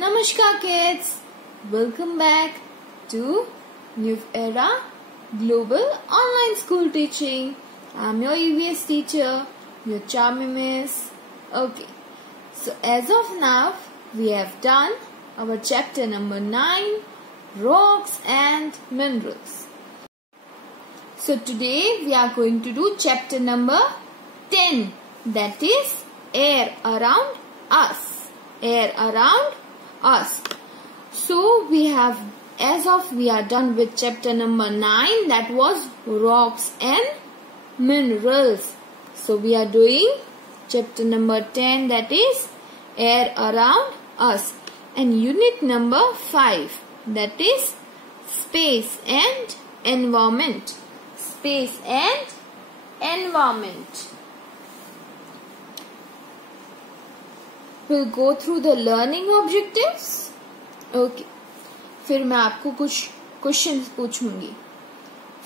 Namaskar kids, welcome back to New Era Global Online School Teaching. I'm your EVS teacher, your charming miss. Okay, so as of now we have done our chapter number 9, Rocks and Minerals. So today we are going to do chapter number 10, that is Air Around Us. Air around us. So we are done with chapter number 9, that was Rocks and Minerals. So we are doing chapter number 10, that is Air Around Us, and unit number 5, that is Space and Environment. Space and Environment. We'll go through the learning objectives. Okay. फिर मैं आपको कुछ questions पूछूंगी.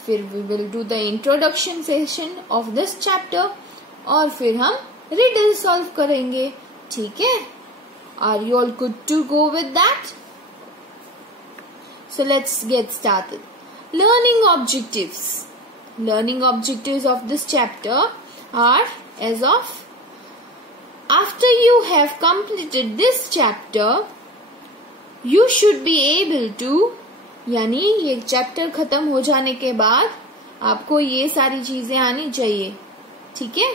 फिर we will do the introduction session of this chapter और फिर हम riddle solve करेंगे. ठीक है? Are you all good to go with that? So let's get started. Learning objectives. Learning objectives of this chapter are as of after you have completed this chapter, you should be able to, यानी ये chapter खत्म हो जाने के बाद आपको ये सारी चीजें आनी चाहिए. ठीक है?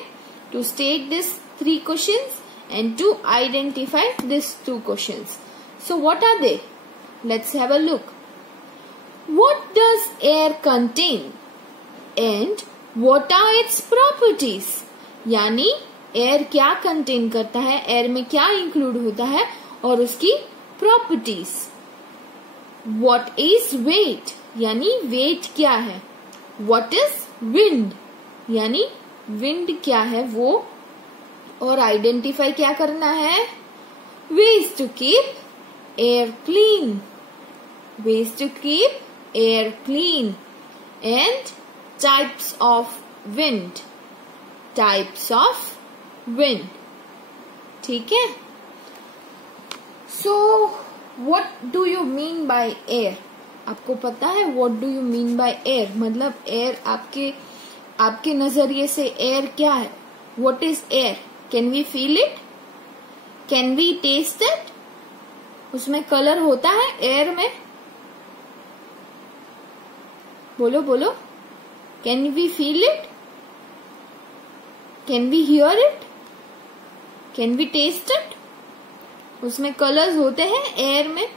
To state these 3 questions and to identify these 2 questions. So what are they? Let's have a look. What does air contain? And what are its properties? यानी एयर क्या कंटेन करता है, एयर में क्या इंक्लूड होता है और उसकी प्रॉपर्टीज. व्हाट इज वेट, यानी वेट क्या है. व्हाट इज विंड, यानी विंड क्या है वो, और आइडेंटिफाई क्या करना है. Ways to keep air clean. Ways to keep air clean. And types of wind. Types of wind. ठीक है? So what do you mean by air? आपको पता है what do you mean by air? मतलब air आपके नजरिए से air क्या है? What is air? Can we feel it? Can we taste it? उसमें कलर होता है air में? बोलो बोलो. Can we feel it? Can we hear it? Can we taste it? उसमें कलर्स होते हैं एयर में.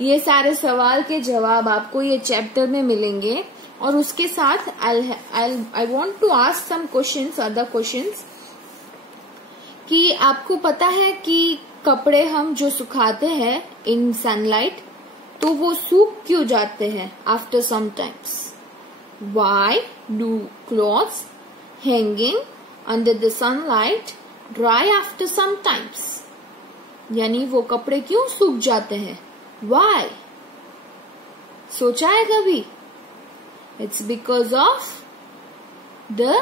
ये सारे सवाल के जवाब आपको ये चैप्टर में मिलेंगे और उसके साथ I want to ask some questions, other questions. कि आपको पता है कि कपड़े हम जो सुखाते हैं इन सनलाइट, तो वो सूख क्यों जाते हैं after some times. Why do clothes hanging under the sunlight dry after some times? यानी वो कपड़े क्यों सूख जाते हैं. Why? सोचा है कभी? It's because of the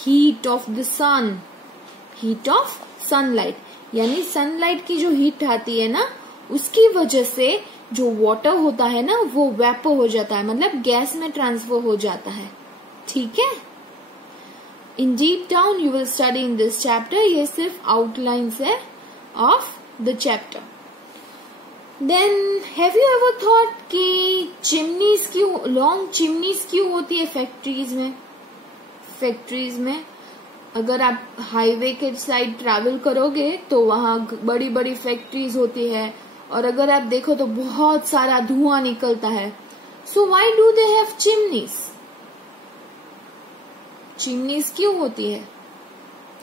heat of the sun. Heat of sunlight. यानी सनलाइट की जो हीट आती है ना, उसकी वजह से जो वाटर होता है ना वो वेपर हो जाता है, मतलब गैस में ट्रांसफर हो जाता है. ठीक है? In deep down you will study in this chapter. ये सिर्फ outlines है of the chapter. Then have you ever thought कि चिमनीज क्यों, लॉन्ग चिमनीज क्यों होती है फैक्ट्रीज में. फैक्ट्रीज में अगर आप हाईवे के साइड ट्रैवल करोगे तो वहां बड़ी बड़ी फैक्ट्रीज होती है और अगर आप देखो तो बहुत सारा धुआं निकलता है. So why do they have chimneys? Chimneys क्यों होती है?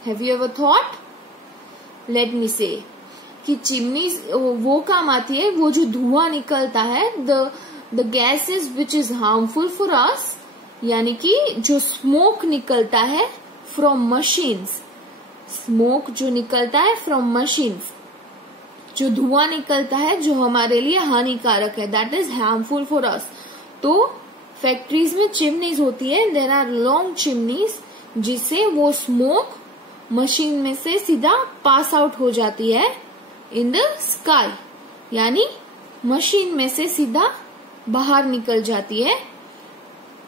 Have you ever thought? Let me say कि चिमनीज वो काम आती है, वो जो धुआं निकलता है, the gases which is harmful for us, यानी कि जो स्मोक निकलता है from machines. स्मोक जो निकलता है from machines, जो धुआं निकलता है जो हमारे लिए हानिकारक है, that is harmful for us. तो फैक्ट्रीज में चिमनीज होती है. देयर आर लॉन्ग चिमनीज जिससे वो स्मोक मशीन में से सीधा पास आउट हो जाती है इन द स्काई, यानी मशीन में से सीधा बाहर निकल जाती है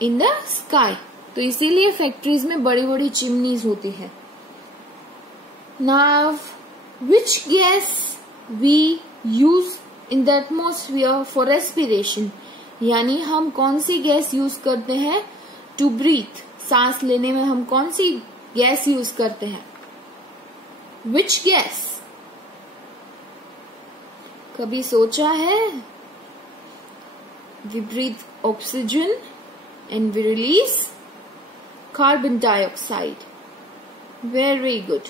इन द स्काई। तो इसीलिए फैक्ट्रीज में बड़ी बड़ी चिमनीज होती है। Now which gas we use in the atmosphere for respiration, यानी हम कौन सी गैस यूज करते हैं टू ब्रीथ, सांस लेने में हम कौन सी गैस यूज करते हैं? Which gas? कभी सोचा है? We breathe oxygen and we release carbon dioxide. Very good.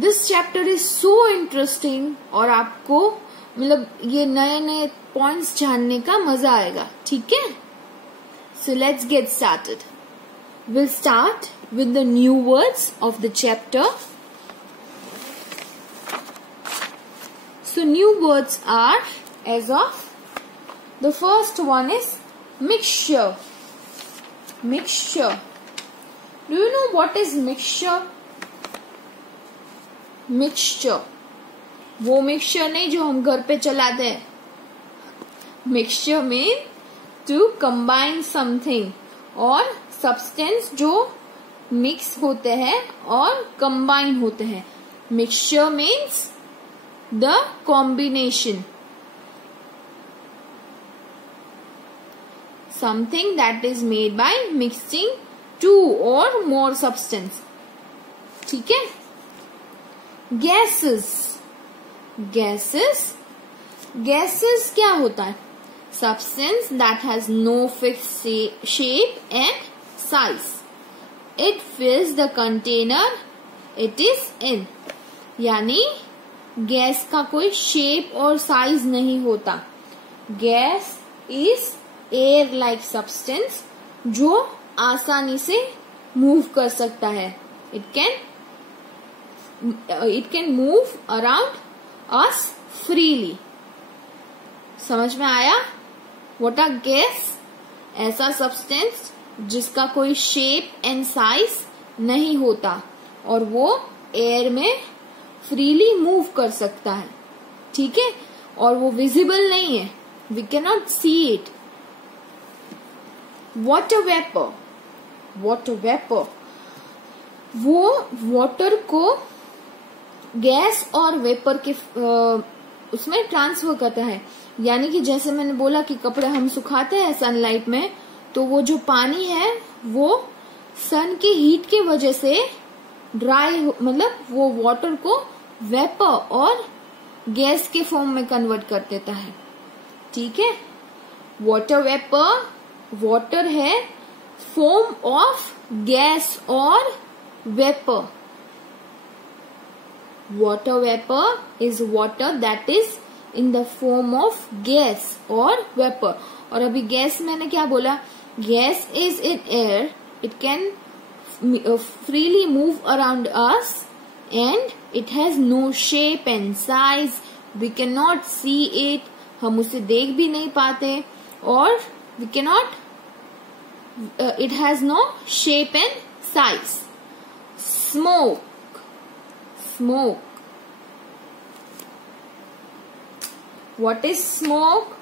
This chapter is so interesting और आपको मतलब ये नए नए पॉइंट्स जानने का मजा आएगा, ठीक है? So let's get started. Will start with the new words of the chapter. So new words are as of, the first one is mixture. Mixture. Do you know what is mixture? Mixture. वो mixture नहीं जो हम घर पे चलाते हैं। Mixture mean to combine something, और substance जो मिक्स होते हैं और कंबाइन होते हैं। Mixture means the combination, something that is made by mixing two और मोर सब्सटेंस, ठीक है? गैसेस। गैसेस, गैसेस क्या होता है? Substance that has no fixed shape and size. It fills the container it is in, यानी gas का कोई shape और साइज नहीं होता। Gas is air like substance जो आसानी से मूव कर सकता है। It can move around us freely. समझ में आया? What are gas? ऐसा सब्सटेंस जिसका कोई शेप एंड साइज नहीं होता और वो एयर में फ्रीली मूव कर सकता है, ठीक है? और वो विजिबल नहीं है, we can not see it. Water vapour. Water vapour वो वाटर को गैस और वेपर के उसमें ट्रांसफर करता है। यानी कि जैसे मैंने बोला कि कपड़े हम सुखाते हैं सनलाइट में, तो वो जो पानी है वो सन के हीट के वजह से ड्राई, मतलब वो वाटर को वेपर और गैस के फॉर्म में कन्वर्ट कर देता है, ठीक है? वाटर वेपर, वाटर है फॉर्म ऑफ गैस और vapour. Water vapour is water that is in the form of gas और वेपर। और अभी गैस मैंने क्या बोला? Gas is in air. It can freely move around us and it has no shape and size. We cannot see it. हम उसे देख भी नहीं पाते और we cannot. It has no shape and size. Smoke. Smoke. What is smoke?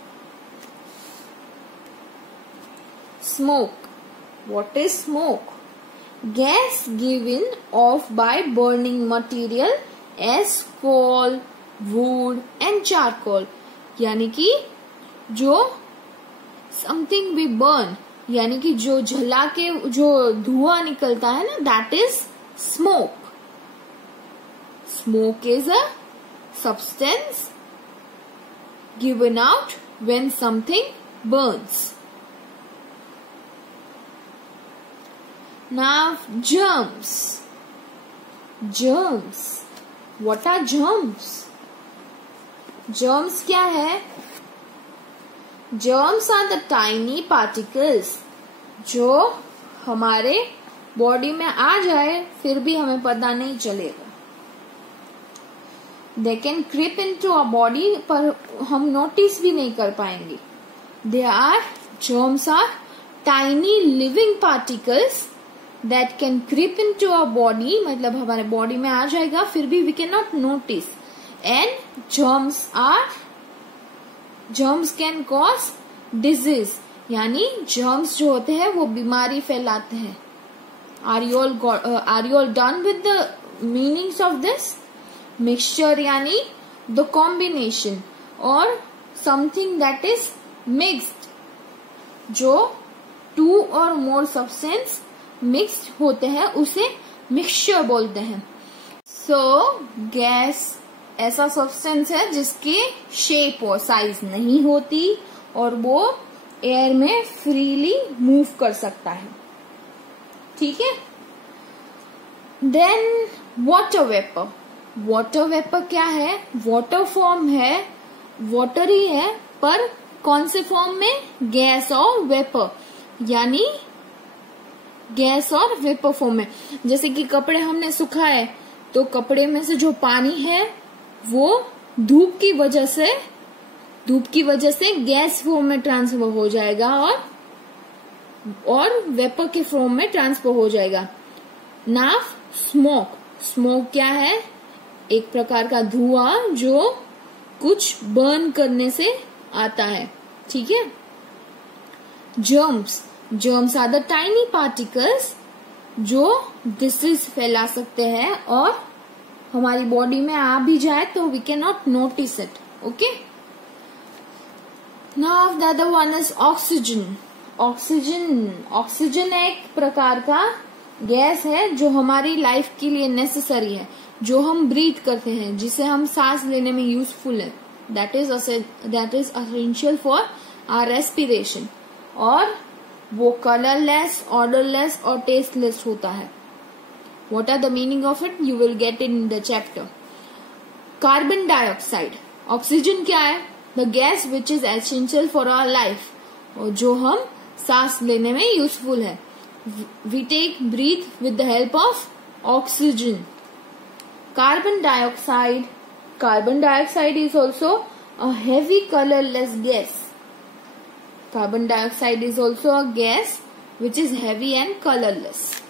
Smoke. What is smoke? Gas given off by burning material as coal, wood and charcoal. यानी कि जो something we burn, यानी कि जो जला के जो धुआं निकलता है ना, that is smoke. Smoke is a substance given out when something burns. Now germs. Germs. What are germs? Germs क्या है? Germs are the tiny particles जो हमारे बॉडी में आ जाए फिर भी हमें पता नहीं चलेगा। They can creep into our body पर हम नोटिस भी नहीं कर पाएंगे। Germs are tiny living particles that can creep into our body, मतलब हमारे बॉडी में आ जाएगा फिर भी we cannot notice. and germs can cause disease, यानी germs जो होते हैं वो बीमारी फैलाते हैं. Are you all done with the meanings of this? Mixture यानी the combination or something that is mixed, जो two or more substance mixed होते हैं उसे mixture बोलते हैं. So गैस ऐसा सब्सटेंस है जिसकी शेप और साइज नहीं होती और वो एयर में फ्रीली मूव कर सकता है. ठीक है. Then water vapour. Water vapour क्या है? वाटर फॉर्म है, वाटर ही है, पर कौन से फॉर्म में? गैस और वेपर, यानी गैस और वेपर फॉर्म में. जैसे कि कपड़े हमने सुखाए तो कपड़े में से जो पानी है वो धूप की वजह से गैस फॉर्म में ट्रांसफर हो जाएगा और वेपर के फॉर्म में ट्रांसफर हो जाएगा. नाउ स्मोक क्या है? एक प्रकार का धुआं जो कुछ बर्न करने से आता है. ठीक है. germs are the tiny particles जो डिसीज फैला सकते हैं और हमारी बॉडी में आ भी जाए तो we can not notice it. Okay. Now the other one is oxygen. Oxygen एक प्रकार का गैस है जो हमारी लाइफ के लिए नेसेसरी है, जो हम ब्रीथ करते हैं, जिसे हम सांस लेने में यूजफुल है. That is essential for our respiration. और वो कलरलेस, ऑर्डरलेस और टेस्टलेस होता है. What are the meaning of it? You will get in the chapter. Carbon dioxide. Oxygen क्या है? The gas which is essential for our life. और जो हम सांस लेने में यूजफुल है. We breathe with the help of oxygen. Carbon dioxide. Carbon dioxide is also a heavy colorless gas. Carbon dioxide is also a gas which is heavy and colorless.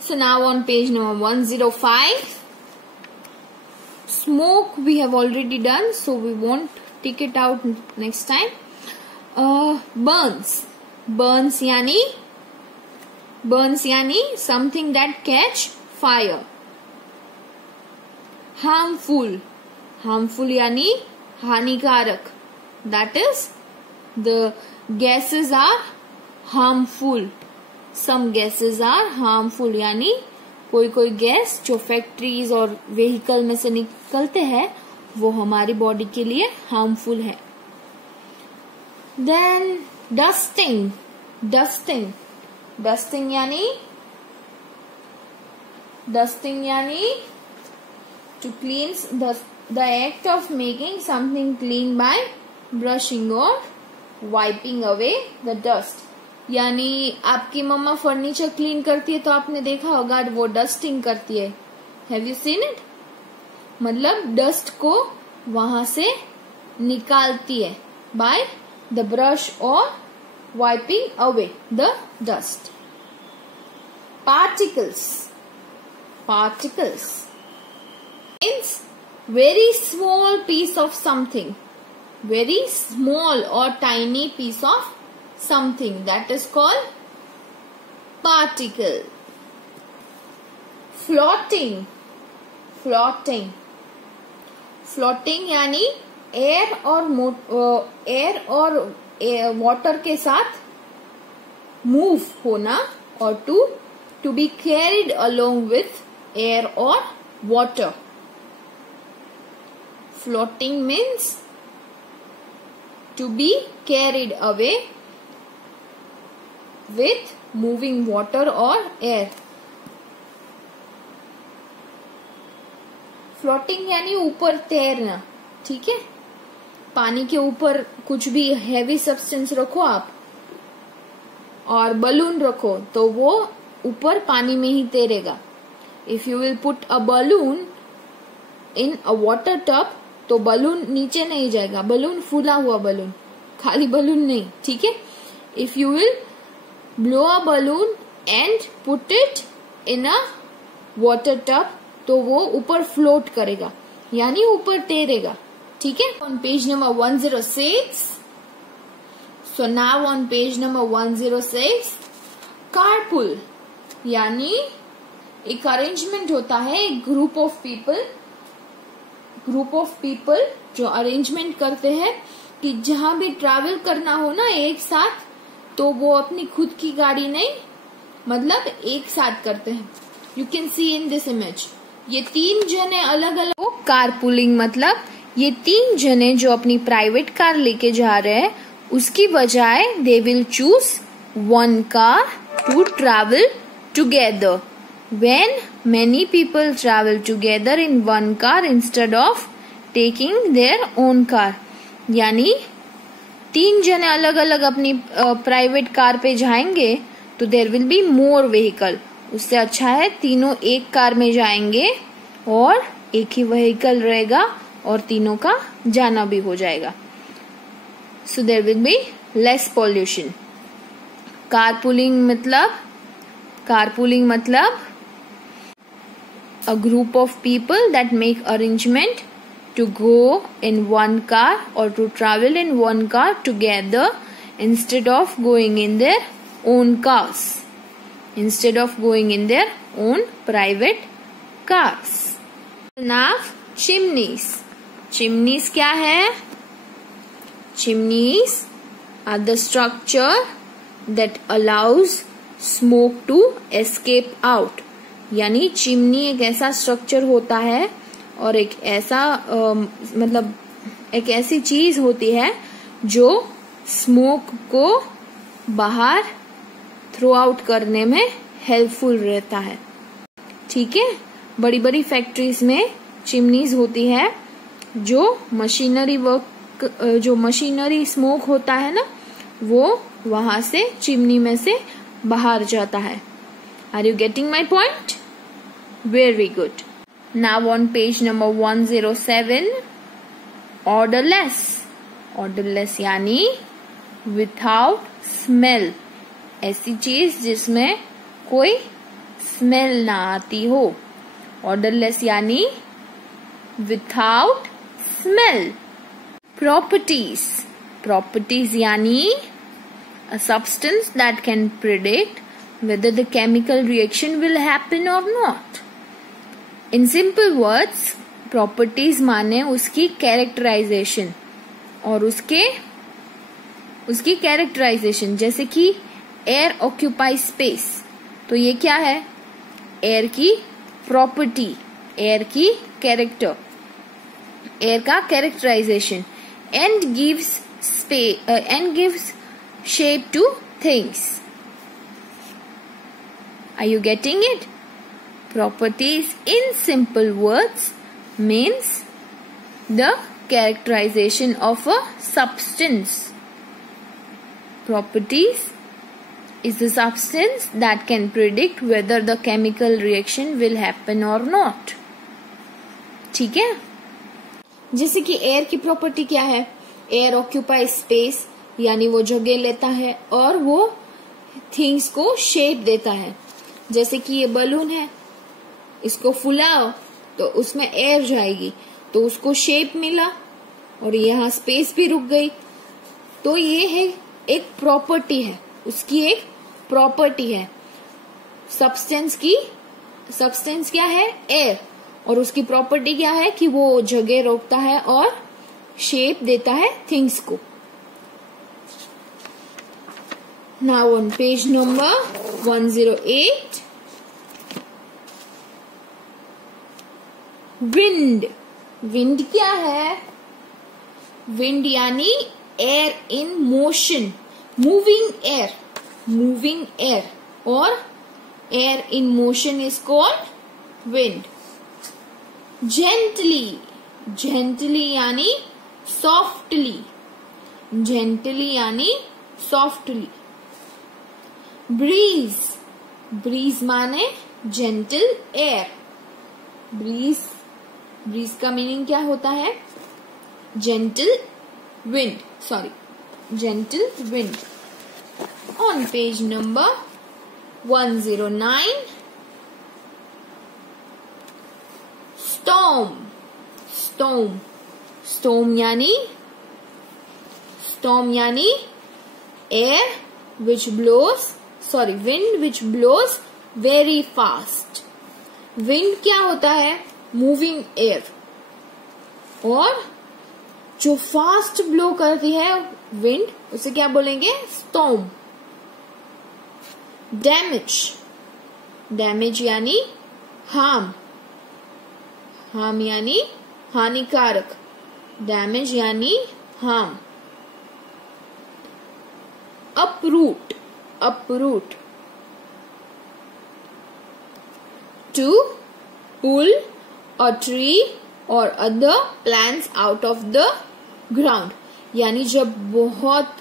So now on page number 105, smoke we have already done, so we won't take it out next time. Burns यानी something that catch fire. Harmful यानी हानिकारक. That is, the gases are harmful. Some gases are harmful, यानी कोई gas जो factories और vehicle में से निकलते हैं वो हमारी बॉडी के लिए हार्मफुल है. देन डस्टिंग यानी to cleanse the act of making something clean by brushing और वाइपिंग अवे द डस्ट. यानी आपकी मम्मा फर्नीचर क्लीन करती है तो आपने देखा होगा वो डस्टिंग करती है. Have you seen it? मतलब डस्ट को वहां से निकालती है बाय द ब्रश और wiping away the dust. Particles means very small piece of something. very small or tiny piece of something, that is called particle. Floating यानी air और water के साथ मूव होना और to be carried along with air और water. Floating means to be carried away with moving water or air. Floating यानी ऊपर तैरना. ठीक है. पानी के ऊपर कुछ भी हैवी सब्सटेंस रखो आप और बलून रखो तो वो ऊपर पानी में ही तैरेगा. If you will put a balloon in a water tub तो बलून नीचे नहीं जाएगा. बलून फूला हुआ बलून, खाली बलून नहीं. ठीक है. If you will blow a balloon and put it in a water tub तो वो ऊपर फ्लोट करेगा, यानी ऊपर तैरेगा। ठीक है। On page number 106, so now on page number 106, carpool यानी एक अरेंजमेंट होता है, एक ग्रुप ऑफ पीपल जो अरेंजमेंट करते हैं कि जहां भी ट्रैवल करना हो ना एक साथ, तो वो अपनी खुद की गाड़ी नहीं, मतलब एक साथ करते हैं। You can see in this image, ये 3 जने अलग अलग, कारपूलिंग मतलब ये 3 जने जो अपनी प्राइवेट कार लेके जा रहे हैं, उसकी बजाय दे विल choose 1 car to travel together. When many people travel together in 1 car instead of taking their own car, यानी 3 जने अलग अलग अपनी प्राइवेट कार पे जाएंगे तो there will be more vehicle. उससे अच्छा है तीनों एक कार में जाएंगे और एक ही व्हीकल रहेगा और तीनों का जाना भी हो जाएगा। So there will be less pollution. Carpooling मतलब a group of people that make arrangement to go in 1 car or to travel in 1 car together instead of going in their own cars, instead of going in their own private cars. Now chimneys. Chimneys क्या है? Chimneys are the structure that allows smoke to escape out. यानी chimney एक ऐसा structure होता है और एक ऐसा मतलब एक ऐसी चीज होती है जो स्मोक को बाहर थ्रो आउट करने में हेल्पफुल रहता है। ठीक है। बड़ी बड़ी फैक्ट्रीज में चिमनीज होती है, जो मशीनरी स्मोक होता है ना, वो वहां से चिमनी में से बाहर जाता है। Are you getting my point? Very good. Now on page number 107, odorless. Odorless यानी without smell, ऐसी चीज जिसमें कोई स्मेल ना आती हो। Odorless यानी without smell. Properties. Properties यानी a substance that can predict whether the chemical reaction will happen or not. In simple words, properties माने उसकी characterization और उसकी characterization, जैसे कि air occupies space, तो ये क्या है? air की property, air की character, air का characterization, and gives shape to things. Are you getting it? Properties in simple words means the characterization of a substance. Properties is the substance that can predict whether the chemical reaction will happen or not. ठीक है। जैसे कि air की property क्या है? Air occupy space, यानी वो जगह लेता है और वो थिंग्स को शेप देता है। जैसे कि ये बलून है, इसको फुलाओ तो उसमें एयर जाएगी, तो उसको शेप मिला और यहाँ स्पेस भी रुक गई। तो ये है एक प्रॉपर्टी है, उसकी एक प्रॉपर्टी है। सब्सटेंस क्या है? एयर। और उसकी प्रॉपर्टी क्या है कि वो जगह रोकता है और शेप देता है थिंग्स को। Now on page number 108, wind. Wind क्या है? Wind यानी air in motion, moving air और air in motion is called wind. Gently यानी softly, breeze माने gentle air. breeze का मीनिंग क्या होता है? gentle wind. On page number 109, storm. Storm. Storm यानी air which blows, wind which blows very fast. Wind क्या होता है? Moving air. और जो फास्ट ब्लो करती है विंड, उसे क्या बोलेंगे? स्टॉर्म. डैमेज यानी हार्म. हार्म यानी हानिकारक. डैमेज यानी harm. uproot. To pull a tree or other plants out of the ground. यानी जब बहुत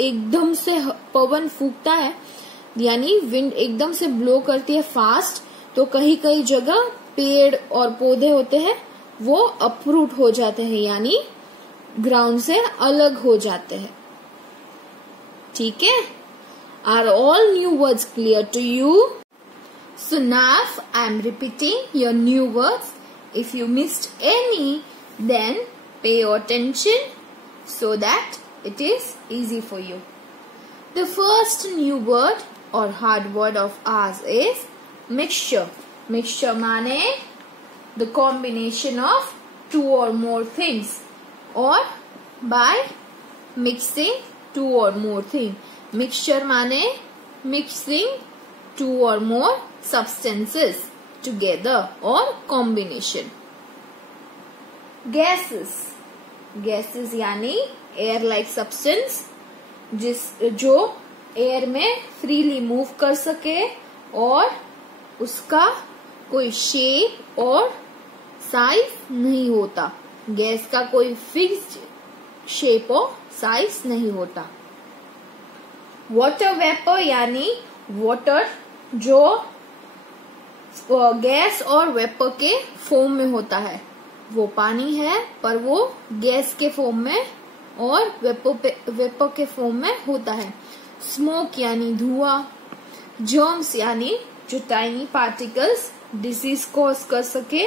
एकदम से पवन फूकता है, यानी विंड एकदम से ब्लो करती है फास्ट, तो कहीं कहीं जगह पेड़ और पौधे होते हैं वो अपरूट हो जाते हैं, यानी ग्राउंड से अलग हो जाते हैं. ठीक है? Are all new words clear to you? So now I am repeating your new words. If you missed any, then pay attention so that it is easy for you. The first new word or hard word of ours is mixture. Mixture माने the combination of two or more things, or by mixing two or more things. Mixture माने mixing two or more substances together or combination. Gases यानी air like substance जो air में freely move कर सके और उसका कोई शेप और साइज नहीं होता. गैस का कोई फिक्स्ड शेप और साइज नहीं होता. वाटर वेपर यानी वाटर जो गैस और वेपर के फॉर्म में होता है. वो पानी है पर वो गैस के फॉर्म में और वेपर के फॉर्म में होता है. स्मोक यानी धुआं. जर्म्स यानी जो टाइनी पार्टिकल्स डिसीज कॉज कर सके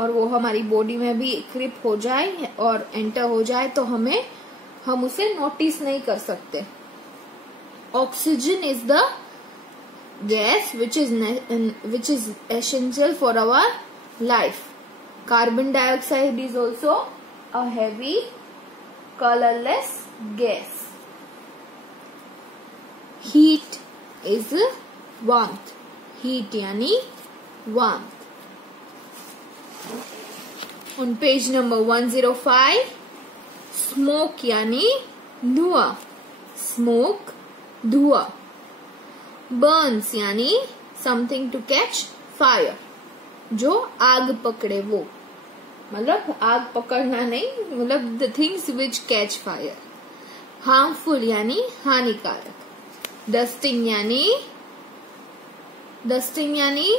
और वो हमारी बॉडी में भी क्रिप हो जाए और एंटर हो जाए तो हम उसे नोटिस नहीं कर सकते. Oxygen is the gas which is essential for our life. Carbon dioxide is also a heavy colorless gas. Heat is warmth. Heat यानी warmth. On page number 105, smoke यानी धुआं. Smoke धुआं. Burns यानी something to catch fire. जो आग पकड़े वो, मतलब आग पकड़ना नहीं, मतलब the things which catch fire. Harmful यानी हानिकारक. Dusting यानी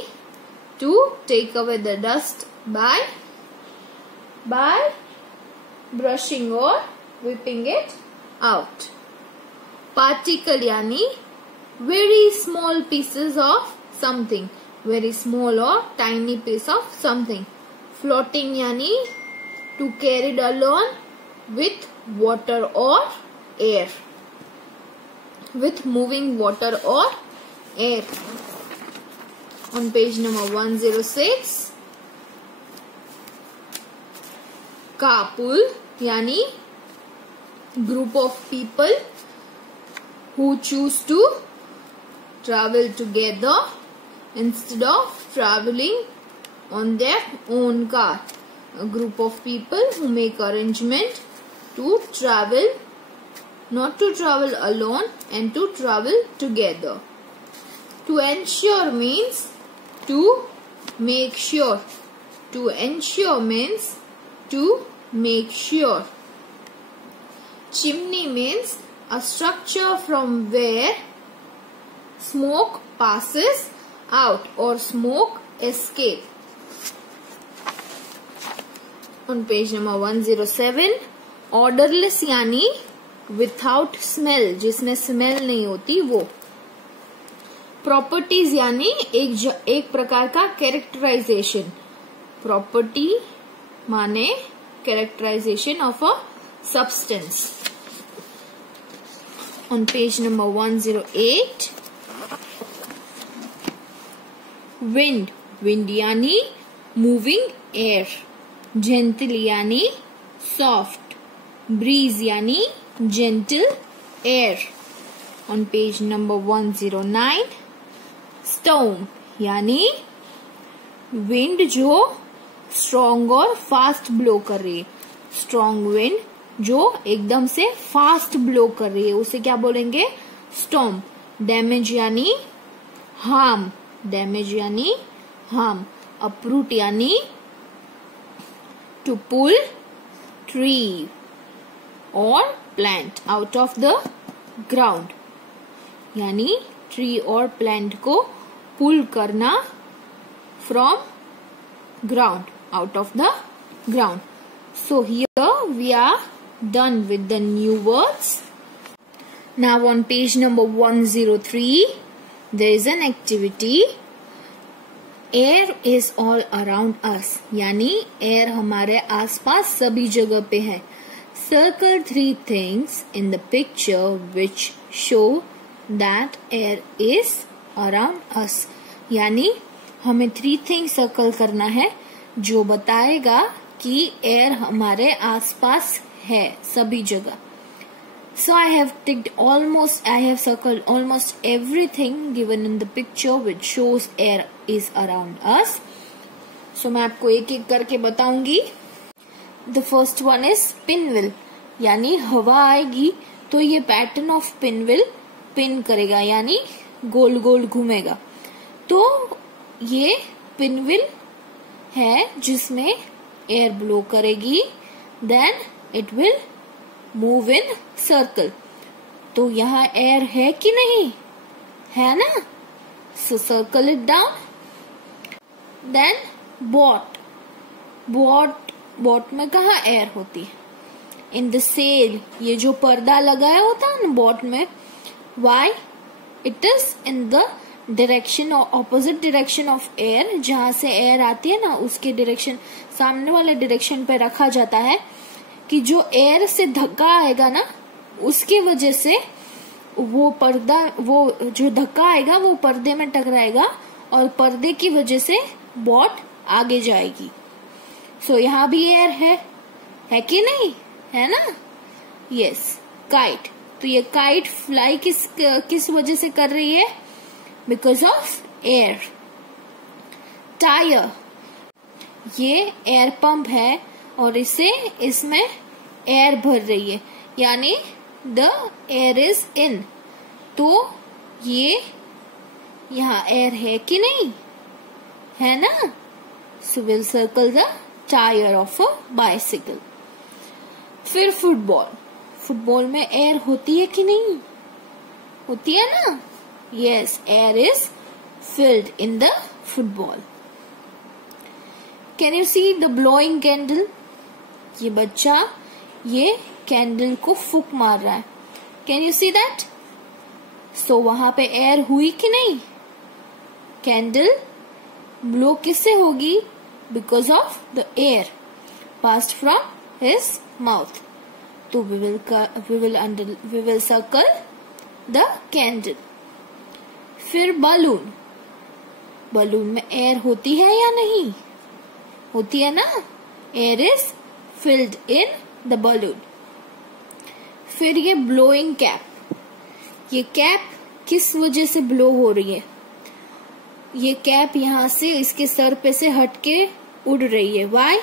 to take away the dust by brushing or whipping it out. Particle यानी very small pieces of something, very small or tiny piece of something. Floating यानी to carried along with water or air, with moving water or air. On page number 106, carpool यानी group of people who choose to travel together instead of traveling on their own car. A group of people who make arrangement to travel, not to travel alone and to travel together. To ensure means to make sure. To ensure means to make sure. Chimney means a structure from where smoke passes out or smoke escape. On page number 107, odorless यानी without smell, जिसमें smell नहीं होती वो. Properties यानी एक प्रकार का characterization. Property माने characterization of a substance. On page number 108, wind. Wind यानी moving air. Gentle यानी soft. Breeze यानी gentle air. On page number 109, storm यानी wind जो strong और fast blow कर रही है. Strong wind जो एकदम से फास्ट ब्लो कर रही है उसे क्या बोलेंगे? स्टॉर्म. डैमेज यानी हार्म. डैमेज यानी हार्म. अपरूट यानी टू पुल ट्री और plant out of the ground. यानी ट्री और प्लांट को पुल करना from ground, out of the ground. So here we are done with the new words. Now on page number 103, there is an activity. Air is all around us. यानी air हमारे आसपास सभी जगह पे है. Circle 3 things in the picture which show that air is around us. यानी हमें 3 things circle करना है जो बताएगा कि एयर हमारे आसपास है सभी जगह. So I have circled almost everything given in the picture which shows air is around us. So मैं आपको एक एक करके बताऊंगी. The first one is pinwheel. यानी हवा आएगी तो ये पैटर्न ऑफ पिनविल पिन करेगा यानी गोल गोल घूमेगा. तो ये पिनविल है जिसमें एयर ब्लो करेगी, then it will move in circle. तो यहाँ एयर है कि नहीं है ना? So circle it down. Then boat में कहाँ एयर होती है? In the sail. ये जो पर्दा लगाया होता है ना बोट में, why? It is in the direction और ऑपोजिट डायरेक्शन ऑफ एयर. जहां से एयर आती है ना उसके डायरेक्शन, सामने वाले डायरेक्शन पे रखा जाता है कि जो एयर से धक्का आएगा ना उसकी वजह से वो जो धक्का आएगा वो पर्दे में टकराएगा और पर्दे की वजह से बोट आगे जाएगी. सो यहाँ भी एयर है कि नहीं है ना? यस. काइट. तो ये काइट फ्लाई किस वजह से कर रही है? Because of air. टायर. ये एयर पंप है और इसमें एयर भर रही है यानी द एयर इज इन. तो ये यहाँ एयर है कि नहीं है ना? So will circle the tyre of a bicycle. फिर फुटबॉल में एयर होती है कि नहीं होती है ना? Yes. Air is filled in the football. Can you see the blowing candle? ये बच्चा ये कैंडल को फूक मार रहा है. Can you see that? So वहां पे एयर हुई कि नहीं? कैंडल ब्लो किससे होगी? Because of the air passed from his mouth. तो we will circle the candle. फिर बलून में एयर होती है या नहीं होती है ना? Air is filled in the balloon. फिर ये ब्लोइंग कैप. ये कैप किस वजह से ब्लो हो रही है? ये कैप यहाँ से इसके सर पे से हटके उड़ रही है. Why?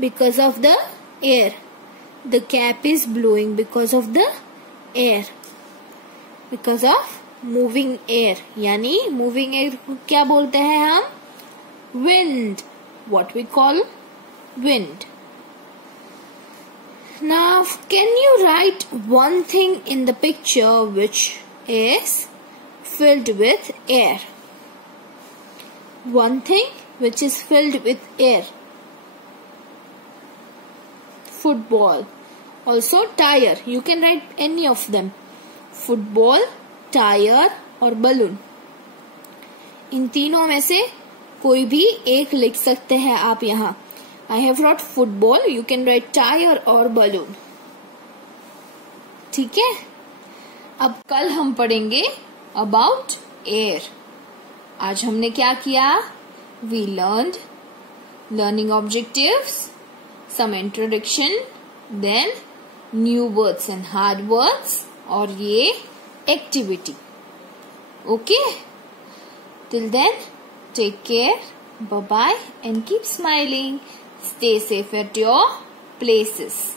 Because of the air. The cap is blowing because of the air, because of moving air. यानी मूविंग एयर क्या बोलते हैं हम? Wind. What we call wind. Now, can you write one thing in the picture which is filled with air? One thing which is filled with air. Football. Also tire. You can write any of them. Football, tire और balloon. इन तीनों में से कोई भी एक लिख सकते हैं आप यहाँ. I have wrote football. You can write tire or balloon. ठीक है. अब कल हम पढ़ेंगे about air. आज हमने क्या किया? We learned learning objectives, some introduction, then new words and hard words और ये activity. Okay? Till then, take care. Bye-bye and keep smiling. Stay safe at your places.